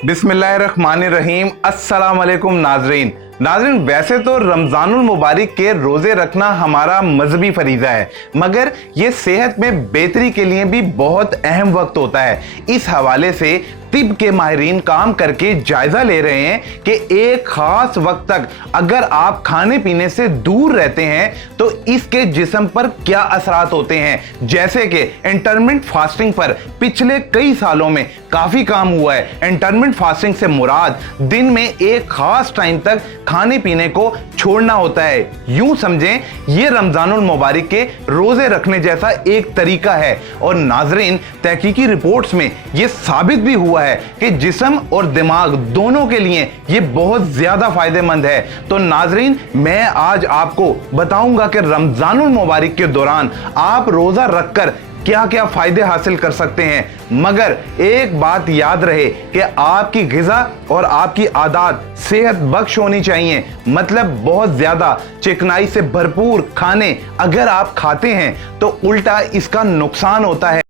बिस्मिल्लाहिर्रहमानिर्रहीम। अस्सलाम वालेकुम नाजरीन, वैसे तो रमज़ानुल मुबारक के रोज़े रखना हमारा मजहबी फरीज़ा है, मगर ये सेहत में बेहतरी के लिए भी बहुत अहम वक्त होता है। इस हवाले से तिब के माहिरीन काम करके जायजा ले रहे हैं कि एक खास वक्त तक अगर आप खाने पीने से दूर रहते हैं तो इसके जिस्म पर क्या असरात होते हैं। जैसे कि इंटरमिटेंट फास्टिंग पर पिछले कई सालों में काफी काम हुआ है। इंटरमिटेंट फास्टिंग से मुराद दिन में एक खास टाइम तक खाने पीने को छोड़ना होता है। यूं समझें ये रमजानुल मुबारक के रोजे रखने जैसा एक तरीका है। और नाजरीन, तहकीकी रिपोर्ट्स में ये साबित भी हुआ है कि जिस्म और दिमाग दोनों के लिए ये बहुत ज्यादा फायदेमंद है। तो नाजरीन, मैं आज आपको बताऊंगा कि रमजानुल मुबारक के दौरान आप रोजा रखकर क्या क्या फायदे हासिल कर सकते हैं। मगर एक बात याद रहे कि आपकी ग़िज़ा और आपकी आदत सेहत बख्श होनी चाहिए। मतलब बहुत ज्यादा चिकनाई से भरपूर खाने अगर आप खाते हैं तो उल्टा इसका नुकसान होता है।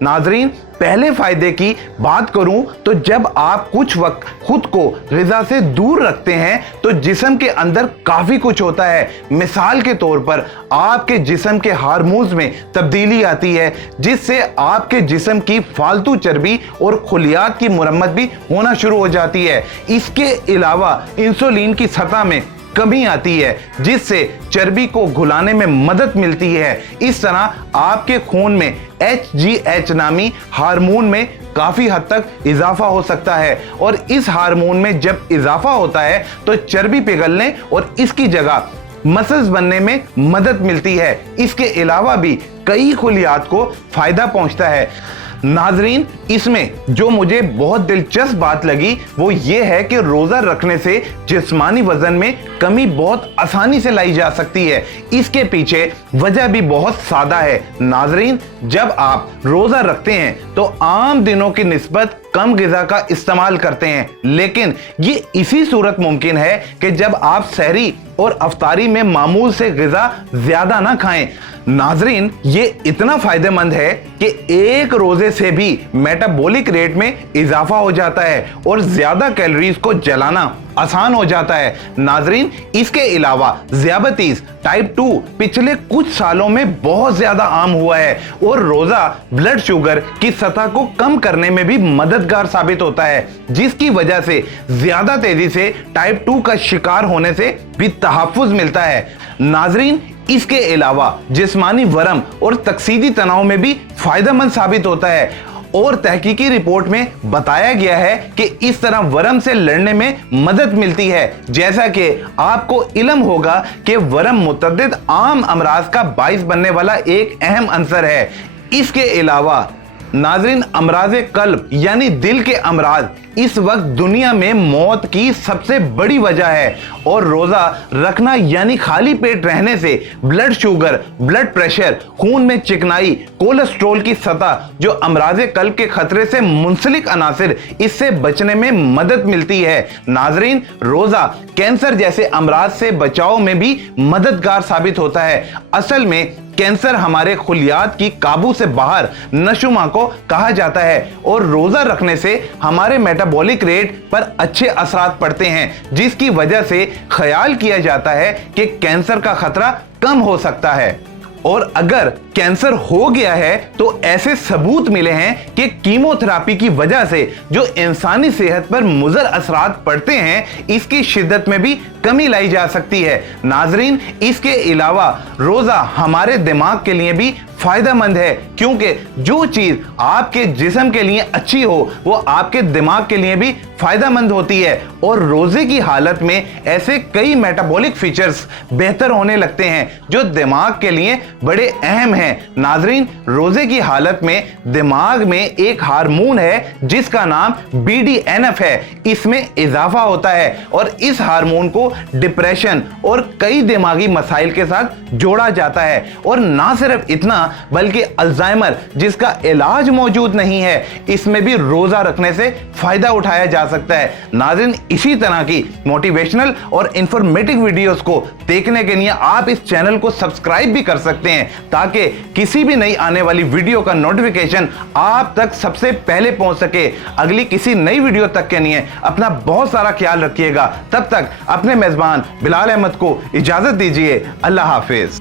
नाजरीन, पहले फायदे की बात करूं तो जब आप कुछ वक्त खुद को ग़िज़ा से दूर रखते हैं तो जिस्म के अंदर काफी कुछ होता है। मिसाल के तौर पर आपके जिस्म के हार्मोन्स में तब्दीली आती है, जिससे आपके जिस्म की फालतू चर्बी और खुलियात की मुरम्मत भी होना शुरू हो जाती है। इसके अलावा इंसुलिन की सतह में कमी आती है, जिससे चर्बी को घुलाने में मदद मिलती है। इस तरह आपके खून में HGH नामी हार्मोन में काफी हद तक इजाफा हो सकता है। और इस हार्मोन में जब इजाफा होता है तो चर्बी पिघलने और इसकी जगह मसल्स बनने में मदद मिलती है। इसके अलावा भी कई खुलियात को फायदा पहुंचता है। नाजरीन, इसमें जो मुझे बहुत दिलचस्प बात लगी वो ये है कि रोजा रखने से जिस्मानी वजन में कमी बहुत आसानी से लाई जा सकती है। इसके पीछे वजह भी बहुत सादा है। नाजरीन, जब आप रोजा रखते हैं तो आम दिनों की निस्बत कम ग़िज़ा का इस्तेमाल करते हैं, लेकिन ये इसी सूरत मुमकिन है कि जब आप सहरी और अफ्तारी में मामूल से ग़िज़ा ज्यादा ना खाएं। नाजरीन, ये इतना फायदेमंद है कि एक रोजे से भी मेटाबॉलिक रेट में इजाफा हो जाता है और ज्यादा कैलोरीज को जलाना आसान हो जाता है। नाजरीन, इसके अलावा ज़ियाबतीस टाइप 2 पिछले कुछ सालों में बहुत ज्यादा आम हुआ है और रोजा ब्लड शुगर की सतह को कम करने में भी मददगार साबित होता है, जिसकी वजह से ज्यादा तेजी से टाइप 2 का शिकार होने से भी तहफ़्फ़ुज़ मिलता है। नाजरीन, इसके अलावा जिस्मानी वरम और तकसीदी तनाव में भी फायदेमंद साबित होता है। और तहकीकी रिपोर्ट में बताया गया है कि इस तरह वरम से लड़ने में मदद मिलती है। जैसा कि आपको इल्म होगा कि वरम मुतअद्दिद आम अमराज का बाइस बनने वाला एक अहम अंसर है। इसके अलावा नाजरीन, अमराज़े कल्ब यानी दिल के अमराज इस वक्त दुनिया में मौत की सबसे बड़ी वजह है। और रोजा रखना यानी खाली पेट रहने से ब्लड शुगर, ब्लड प्रेशर, खून में चिकनाई, कोलेस्ट्रॉल की सतह, जो अमराज़े कल्ब के खतरे से मुंसलिक अनासिर, इससे बचने में मदद मिलती है। नाजरीन, रोजा कैंसर जैसे अमराज से बचाव में भी मददगार साबित होता है। असल में कैंसर हमारे खुलियात की काबू से बाहर नशुमा को कहा जाता है और रोजा रखने से हमारे मेटाबॉलिक रेट पर अच्छे असरात पड़ते हैं, जिसकी वजह से ख्याल किया जाता है कि कैंसर का खतरा कम हो सकता है। और अगर कैंसर हो गया है तो ऐसे सबूत मिले हैं कि कीमोथेरेपी की वजह से जो इंसानी सेहत पर मुज़र असरात पड़ते हैं, इसकी शिद्दत में भी कमी लाई जा सकती है। नाजरीन, इसके अलावा रोजा हमारे दिमाग के लिए भी फायदेमंद है, क्योंकि जो चीज आपके जिस्म के लिए अच्छी हो वो आपके दिमाग के लिए भी फायदेमंद होती है। और रोजे की हालत में ऐसे कई मेटाबॉलिक फीचर्स बेहतर होने लगते हैं जो दिमाग के लिए बड़े अहम हैं। नाजरीन, रोजे की हालत में दिमाग में एक हार्मोन है जिसका नाम BDNF है। इसमें इजाफा होता है और इस हार्मोन को डिप्रेशन और कई दिमागी मसाइल के साथ जोड़ा जाता है। और ना सिर्फ इतना, बल्कि अल्जाइमर जिसका इलाज मौजूद नहीं है, इसमें भी रोजा रखने से फायदा उठाया जा सकता है। नाज़रीन, इसी तरह की मोटिवेशनल और इंफॉर्मेटिव वीडियोस को देखने के लिए आप इस चैनल को सब्सक्राइब भी कर सकते हैं, ताकि किसी भी नई आने वाली वीडियो का नोटिफिकेशन आप तक सबसे पहले पहुंच सके। अगली किसी नई वीडियो तक के लिए अपना बहुत सारा ख्याल रखिएगा। तब तक अपने मेजबान बिलाल अहमद को इजाजत दीजिए। अल्लाह हाफिज।